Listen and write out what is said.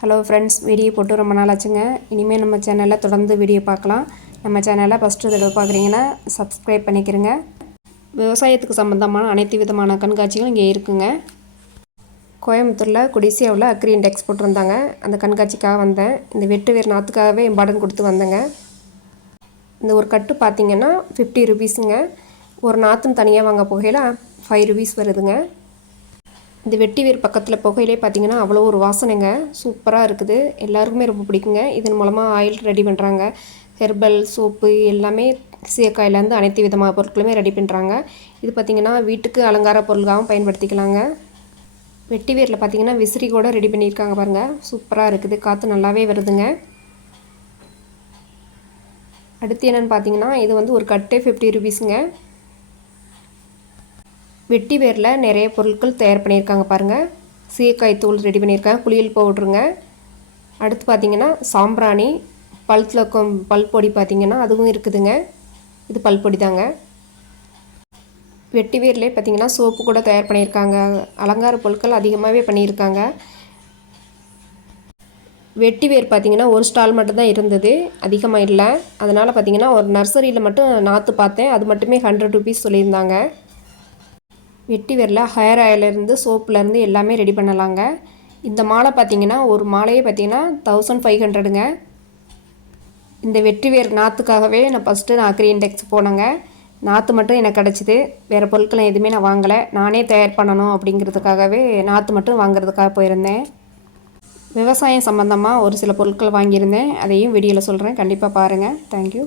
Hello friends video போட்டு ரொம்ப நாள் ஆச்சுங்க இனிமேல் நம்ம சேனலில் தொடர்ந்து வீடியோ பார்க்கலாம். நம்ம சேனலை ஃபஸ்ட்டு தடவை பார்க்குறீங்கன்னா சப்ஸ்கிரைப் பண்ணிக்கிறங்க. விவசாயத்துக்கு சம்மந்தமான அனைத்து விதமான கண்காட்சிகளும் இங்கே இருக்குங்க. கோயம்புத்தூரில் கொடிசியாவில் அக்ரி இண்டெக்ஸ் போட்டிருந்தாங்க. அந்த கண்காட்சிக்காக வந்தேன். இந்த வெட்டு வேர் நாற்றுக்காகவே இம்பார்ட்டன்ட் கொடுத்து வந்தேங்க. இந்த ஒரு கட்டு பார்த்தீங்கன்னா ஃபிஃப்டி ருபீஸுங்க ஒரு நாற்றுன்னு தனியாக வாங்க போகையில் ஃபைவ் ருபீஸ் வருதுங்க. இந்த வெட்டி வேர் பக்கத்தில் புகையிலே பார்த்தீங்கன்னா அவ்வளோ ஒரு வாசனைங்க. சூப்பராக இருக்குது. எல்லாருக்குமே ரொம்ப பிடிக்குங்க. இதன் மூலமாக ஆயில் ரெடி பண்ணுறாங்க ஹெர்பல் சோப்பு எல்லாமே சீக்காயிலேருந்து அனைத்து விதமான பொருட்களுமே ரெடி பண்ணுறாங்க இது பார்த்திங்கன்னா வீட்டுக்கு அலங்கார பொருளாகவும் பயன்படுத்திக்கலாங்க. வெட்டி வேரில் பார்த்திங்கன்னா விசிறி கூட ரெடி பண்ணியிருக்காங்க பாருங்கள் சூப்பராக இருக்குது. காற்று நல்லாவே வருதுங்க. அடுத்து என்னென்னு பார்த்தீங்கன்னா இது வந்து ஒரு கட்டே ஃபிஃப்டி ருபீஸுங்க வெட்டி வேரில் நிறைய பொருட்கள் தயார் பண்ணியிருக்காங்க பாருங்கள் சீக்காய் தூள் ரெடி பண்ணியிருக்காங்க. குளியல் பவுட்ருங்க. அடுத்து பார்த்திங்கன்னா சாம்பிராணி பல் துளக்கம் பல் பொடி பார்த்திங்கன்னா அதுவும் இருக்குதுங்க. இது பல் பொடி தாங்க. வெட்டி வேர்லேயே பார்த்திங்கன்னா சோப்பு கூட தயார் பண்ணியிருக்காங்க. அலங்கார பொருட்கள் அதிகமாகவே பண்ணியிருக்காங்க. வெட்டி வேர் பார்த்திங்கன்னா ஒரு ஸ்டால் மட்டும்தான் இருந்தது. அதிகமாக இல்லை. அதனால் பார்த்திங்கன்னா ஒரு நர்சரியில் மட்டும் நாற்று பார்த்தேன். அது மட்டுமே ஹண்ட்ரட் ருபீஸ் சொல்லியிருந்தாங்க. வெட்டி விரல ஹேர் ஆயிலேருந்து சோப்புலேருந்து எல்லாமே ரெடி பண்ணலாங்க. இந்த மாலை பார்த்தீங்கன்னா ஒரு மாலையே பார்த்தீங்கன்னா தௌசண்ட் ஃபைவ் ஹண்ட்ரடுங்க இந்த வெற்றி வேர் நாற்றுக்காகவே நான் ஃபஸ்ட்டு நான் அக்ரி இண்டெக்ஸ் போனேங்க. நாற்று மட்டும் எனக்கு கிடச்சிது. வேறு பொருட்களை எதுவுமே நான் வாங்கலை. நானே தயார் பண்ணணும் அப்படிங்கிறதுக்காகவே நாற்று மட்டும் வாங்குறதுக்காக போயிருந்தேன். விவசாயம் சம்மந்தமாக ஒரு சில பொருட்கள் வாங்கியிருந்தேன். அதையும் வீடியோவில் சொல்கிறேன் கண்டிப்பாக பாருங்கள் தேங்க்யூ